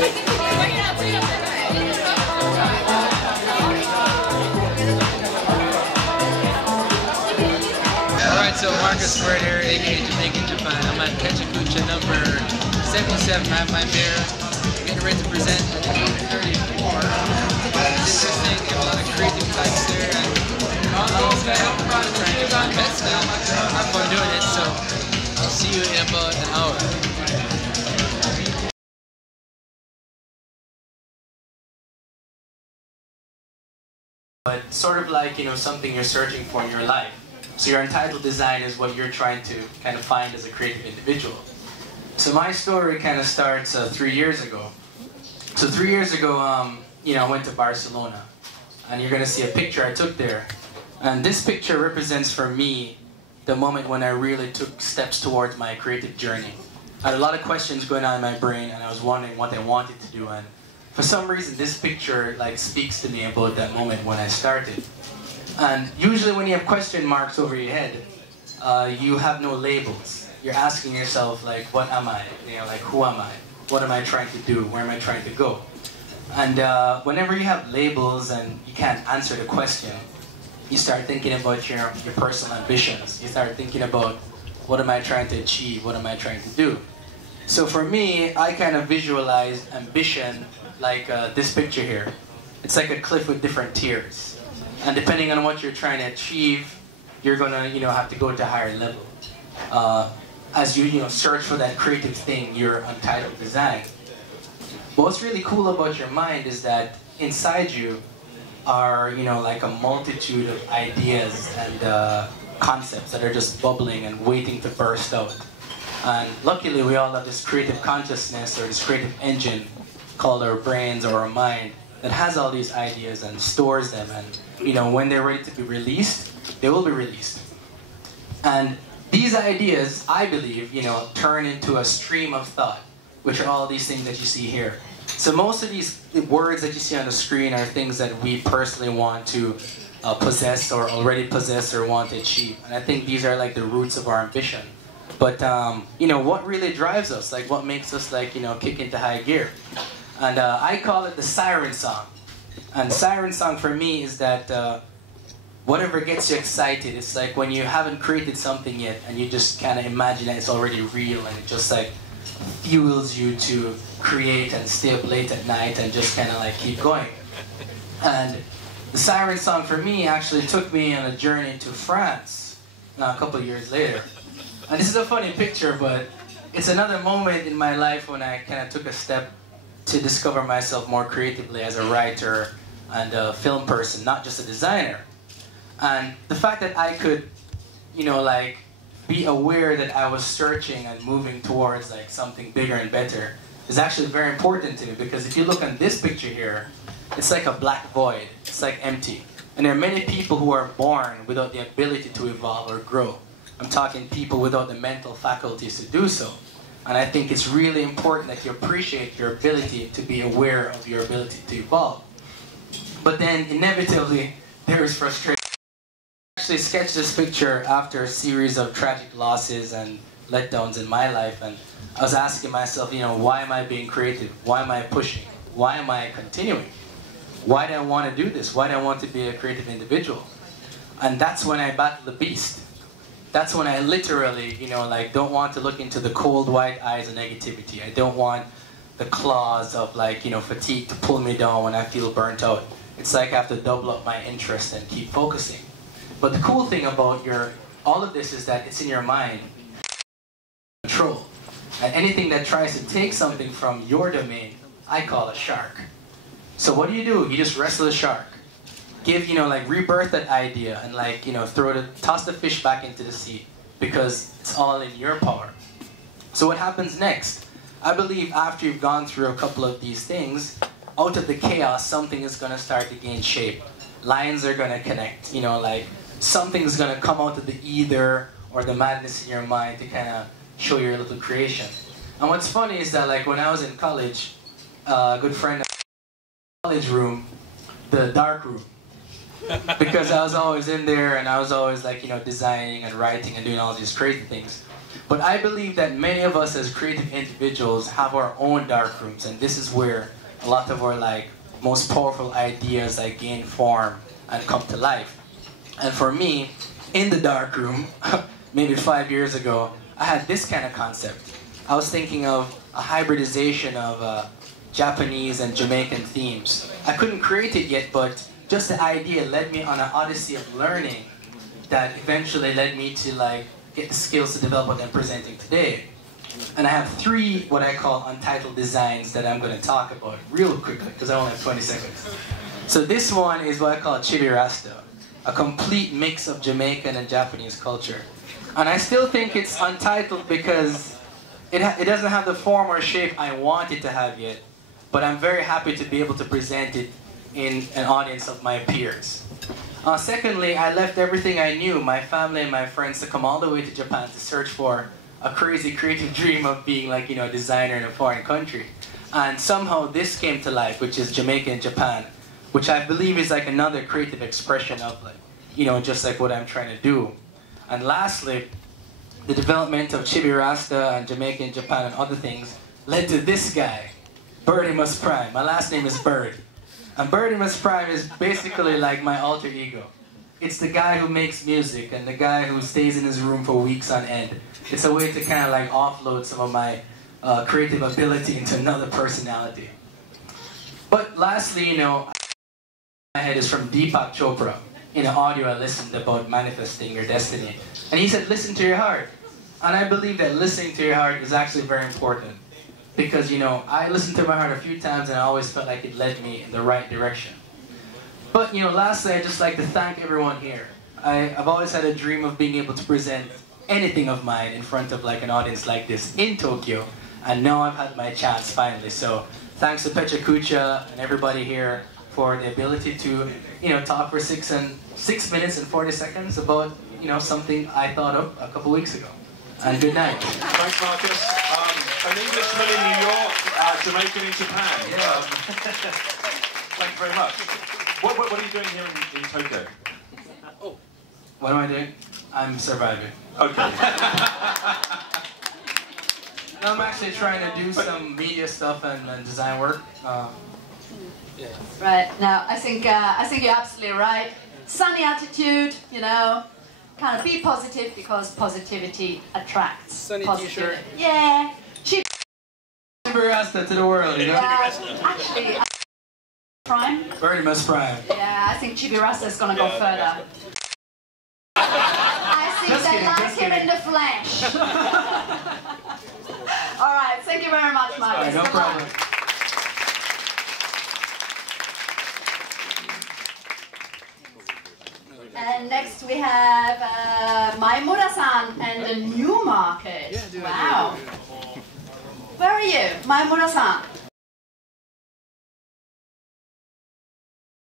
Alright, so Marcus Word here, aka Jamaican Japan. I'm at Pecha Kucha number 77. I have my beer. Getting ready to present at 34. It's interesting, a lot of creative types there, and I'm just gonna help the product trying to do my best now. Have fun doing it, so I'll see you in about an hour. But sort of like, you know, something you're searching for in your life. So your entitled design is what you're trying to kind of find as a creative individual. So my story kind of starts 3 years ago. So 3 years ago, you know, I went to Barcelona. And you're going to see a picture I took there. And this picture represents for me the moment when I really took steps towards my creative journey. I had a lot of questions going on in my brain, and I was wondering what I wanted to do. And for some reason, this picture like speaks to me about that moment when I started. And usually when you have question marks over your head, you have no labels. You're asking yourself, like, what am I? You know, like, who am I? What am I trying to do? Where am I trying to go? And whenever you have labels and you can't answer the question, you start thinking about your personal ambitions. You start thinking about, what am I trying to achieve? What am I trying to do? So for me, I kind of visualized ambition like this picture here. It's like a cliff with different tiers. And depending on what you're trying to achieve, you're gonna, you know, have to go to a higher level. As you search for that creative thing, your untitled design. But what's really cool about your mind is that inside you are, you know, like a multitude of ideas and concepts that are just bubbling and waiting to burst out. And luckily, we all have this creative consciousness or this creative engine called our brains or our mind that has all these ideas and stores them. And you know, when they're ready to be released, they will be released. And these ideas, I believe, you know, turn into a stream of thought, which are all these things that you see here. So most of these words that you see on the screen are things that we personally want to possess or already possess or want to achieve. And I think these are like the roots of our ambition. But, you know, what really drives us? Like, what makes us, like, you know, kick into high gear? And I call it the siren song. And siren song for me is that whatever gets you excited, it's like when you haven't created something yet and you just kind of imagine that it's already real and it just like fuels you to create and stay up late at night and just kind of like keep going. And the siren song for me actually took me on a journey to France a couple of years later. And this is a funny picture, but it's another moment in my life when I kind of took a step to discover myself more creatively as a writer and a film person, not just a designer. And the fact that I could, you know, like, be aware that I was searching and moving towards like something bigger and better is actually very important to me, because if you look on this picture here, it's like a black void. It's like empty. And there are many people who are born without the ability to evolve or grow. I'm talking people without the mental faculties to do so. And I think it's really important that you appreciate your ability to be aware of your ability to evolve. But then inevitably, there is frustration. I actually sketched this picture after a series of tragic losses and letdowns in my life, and I was asking myself, you know, why am I being creative? Why am I pushing? Why am I continuing? Why do I want to do this? Why do I want to be a creative individual? And that's when I battle the beast. That's when I literally, you know, like, don't want to look into the cold white eyes of negativity. I don't want the claws of, like, you know, fatigue to pull me down when I feel burnt out. It's like I have to double up my interest and keep focusing. But the cool thing about all of this is that it's in your mind. Control. And anything that tries to take something from your domain, I call a shark. So what do? You just wrestle the shark. Give, you know, like, rebirth that idea and, like, you know, toss the fish back into the sea, because it's all in your power. So what happens next? I believe after you've gone through a couple of these things, out of the chaos, something is going to start to gain shape. Lines are going to connect, you know, like, something's going to come out of the either or the madness in your mind to kind of show your little creation. And what's funny is that, like, when I was in college, a good friend of mine, college room, the dark room, because I was always in there and I was always like, designing and writing and doing all these crazy things. But I believe that many of us as creative individuals have our own dark rooms, and this is where a lot of our most powerful ideas gain form and come to life. And for me, in the dark room, maybe 5 years ago, I had this kind of concept. I was thinking of a hybridization of Japanese and Jamaican themes. I couldn't create it yet, but just the idea led me on an odyssey of learning that eventually led me to get the skills to develop what I'm presenting today. And I have 3 what I call untitled designs that I'm going to talk about real quickly because I only have 20 seconds. So this one is what I call Chibi Rasta, a complete mix of Jamaican and Japanese culture. And I still think it's untitled because it doesn't have the form or shape I want it to have yet, but I'm very happy to be able to present it in an audience of my peers. Secondly, I left everything I knew, my family and my friends, to come all the way to Japan to search for a crazy creative dream of being a designer in a foreign country. And somehow this came to life, which is Jamaica and Japan, which I believe is another creative expression of just what I'm trying to do. And lastly, the development of Chibi Rasta and Jamaica and Japan and other things led to this guy, Birdimus Prime. My last name is Bird. And Birdimus Prime is basically my alter ego. It's the guy who makes music and the guy who stays in his room for weeks on end. It's a way to kind of offload some of my creative ability into another personality. But lastly, my head is from Deepak Chopra. In an audio I listened about manifesting your destiny. And he said, listen to your heart. And I believe that listening to your heart is actually very important. Because, I listened to my heart a few times and I always felt like it led me in the right direction. But, lastly, I'd just like to thank everyone here. I've always had a dream of being able to present anything of mine in front of an audience like this in Tokyo. And now I've had my chance finally. So thanks to Pecha Kucha and everybody here for the ability to, talk for 6 minutes and 40 seconds about, something I thought of a couple weeks ago. And good night. Thanks, Marcus. An Englishman in New York, Jamaican in Japan. Yeah. Thank you very much. What are you doing here in Tokyo? Oh. What am I doing? I'm surviving. Okay. I'm actually trying to do some media stuff and design work. Yeah. Right, now I think you're absolutely right. Sunny attitude, kind of be positive because positivity attracts Sunny positivity. t-shirt. Yeah. Chibi Rasta to the world, Actually, Prime. Birdimus Prime. Yeah, I think Chibi Rasta is going to go further. I think Just they kidding, like just him kidding. in the flesh. All right, thank you very much, Marcus. All right, no Good luck. problem. And next we have Maimura-san and the New Market. Wow. Where are you, Maimura-san?